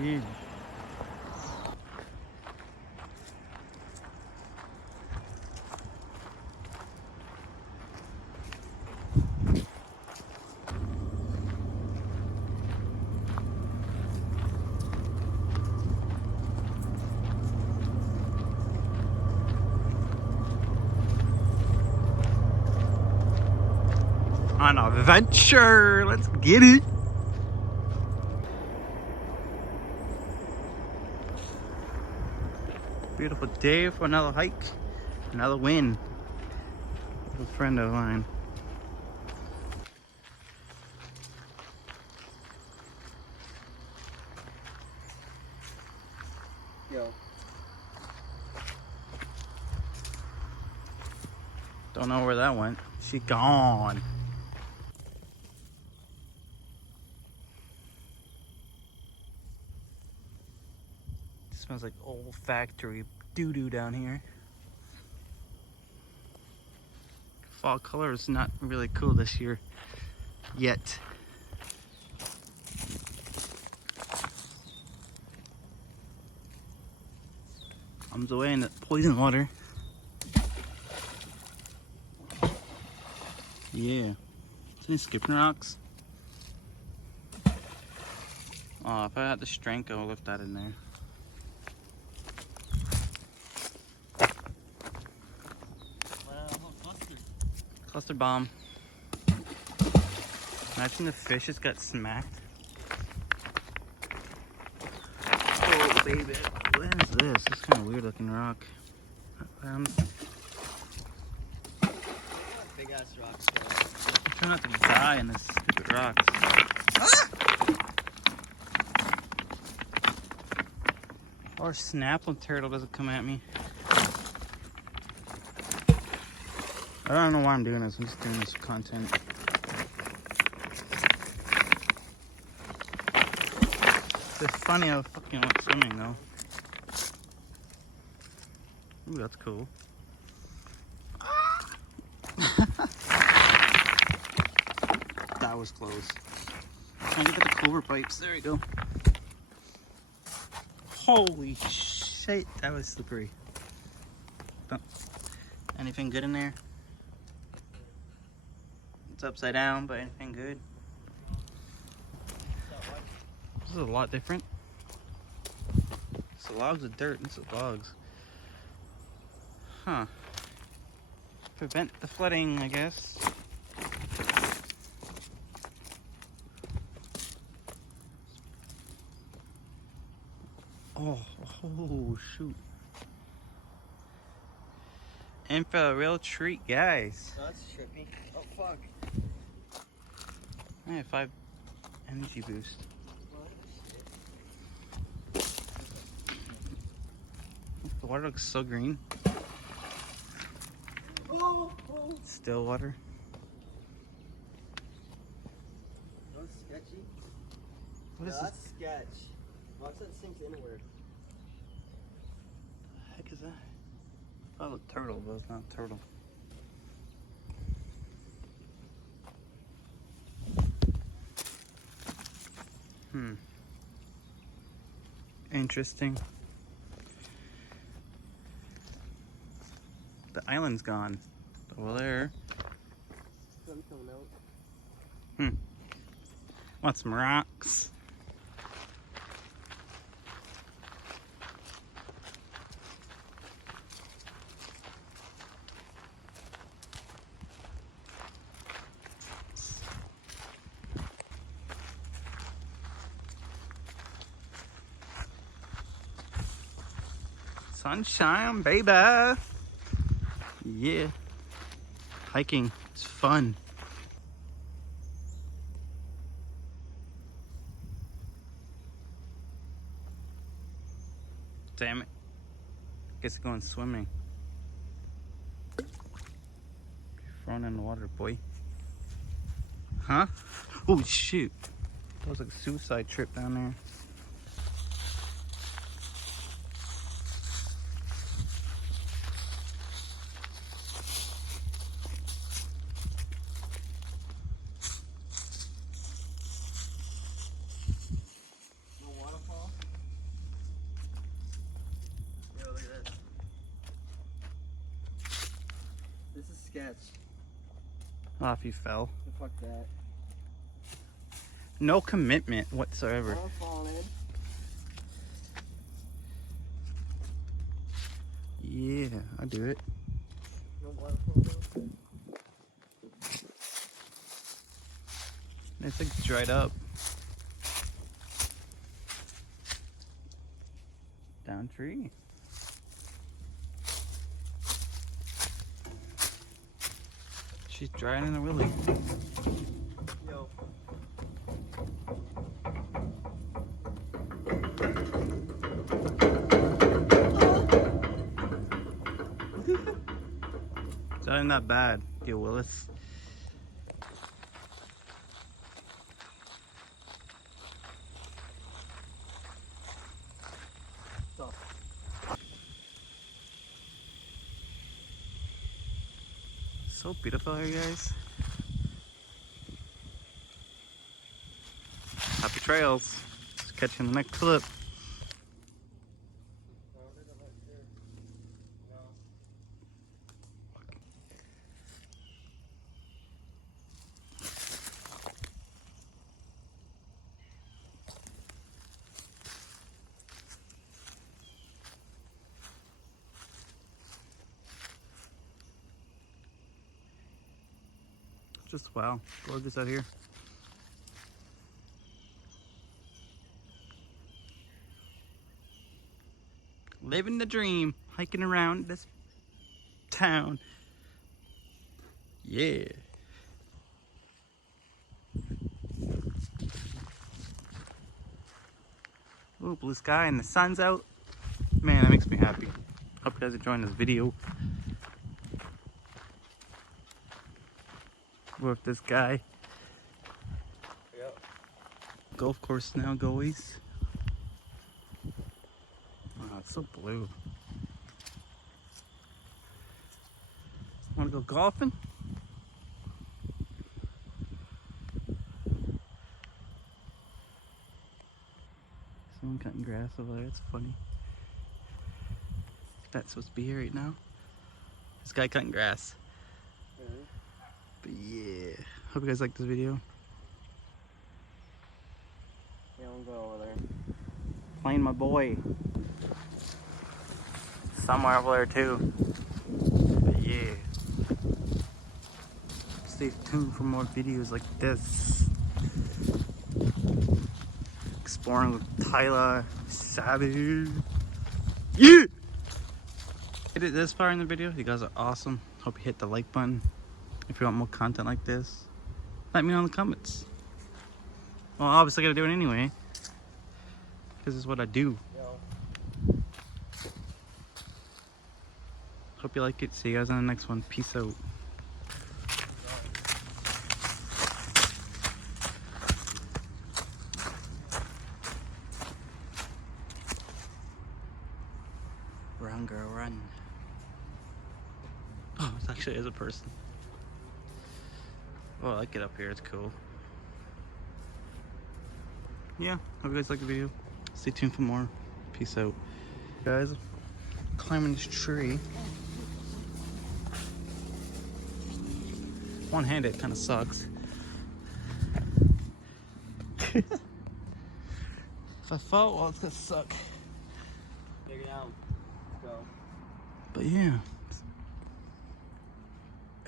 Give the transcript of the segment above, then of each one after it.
Yeah. On a adventure, let's get it. Beautiful day for another hike, another win. A friend of mine. Yo. Don't know where that went. She gone. Smells like old factory doo-doo down here. Fall color is not really cool this year yet. Comes away in the poison water. Yeah. Is any skipping rocks? Oh, if I had the strength, I would lift that in there. Cluster bomb. Imagine the fish just got smacked. Oh, baby. What is this? This is kind of weird looking rock. Big ass rocks. I'm trying not to die in this stupid rocks. Or Snapple turtle doesn't come at me. I don't know why I'm doing this. I'm just doing this for content. It's funny how fucking went swimming though. Ooh, that's cool. That was close. Trying to get the clover pipes. There we go. Holy shit, that was slippery. Anything good in there? It's upside down, but anything good? This is a lot different. It's logs of dirt. This is logs. Huh. Prevent the flooding, I guess. Oh, shoot. In for a real treat, guys. That's trippy. Oh, fuck. I have 5 energy boost. The water looks so green. Oh. Still water. That was sketchy. What is That's this? sketch. Watch that sinks inward. What the heck is that? Oh, a turtle, but it's not a turtle. Interesting. The island's gone. Over there. Sun's coming out. Want some rocks? Sunshine, baby. Yeah. Hiking, it's fun. Damn it. Guess going swimming. Thrown in the water, boy. Huh? Oh, shoot. That was like a suicide trip down there. No waterfall? sketch. Oh, if you fell. Fuck that. No commitment whatsoever. I'm falling in. Yeah, I'll do it. No waterfall. It's like dried up. Down tree. She's drying in a willy. Yo. That ain't that bad, dear Willis. So beautiful here, guys. Happy trails. Catch you in the next clip. Just wow, gorgeous out here. Living the dream, hiking around this town. Yeah. Oh, blue sky and the sun's out. Man, that makes me happy. Hope you guys enjoying this video. With this guy. Yep. Golf course now, goalies. Wow, it's so blue. Wanna go golfing? Someone cutting grass over there, it's funny. That's supposed to be here right now. This guy cutting grass. Mm-hmm. But yeah, hope you guys like this video. Yeah, I'm going over there. Playing my boy. Somewhere over there too. But yeah. Stay tuned for more videos like this. Exploring with Tyler Savage. Yeah! Hit it this far in the video. You guys are awesome. Hope you hit the like button. If you want more content like this, let me know in the comments. Well, obviously I gotta do it anyway, because it's what I do. Yo. Hope you like it. See you guys on the next one. Peace out. Run, girl, run. Oh, it actually is a person. Oh, I like it up here. It's cool. Yeah, hope you guys like the video. Stay tuned for more. Peace out. Guys, climbing this tree. One-handed kind of sucks. If I fall, well, it's gonna suck. Dig it down. Let's go. But yeah,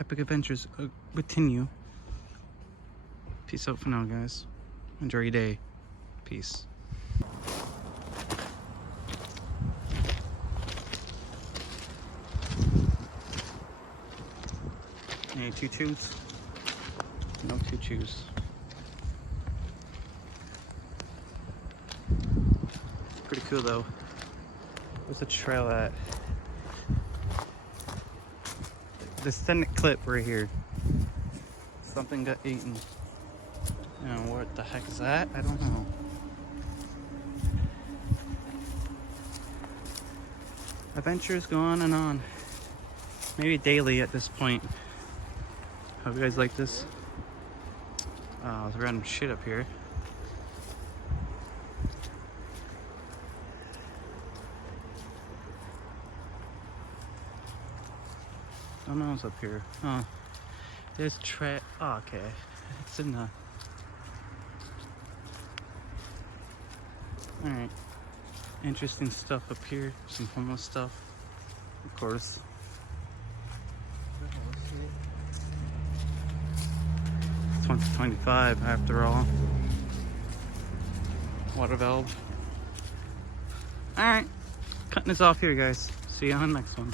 epic adventures continue. Peace out for now, guys. Enjoy your day. Peace. Any choo-choos? No choo-choos. Pretty cool though. Where's the trail at? The scenic clip right here. Something got eaten. And what the heck is that? I don't know. Adventures go on and on. Maybe daily at this point. Hope you guys like this. There's random shit up here. Oh no, it's up here. Oh, there's oh, okay. It's in the. Alright. Interesting stuff up here. Some homeless stuff. Of course. It's 2025 after all. Water valve. Alright. Cutting this off here, guys. See you on the next one.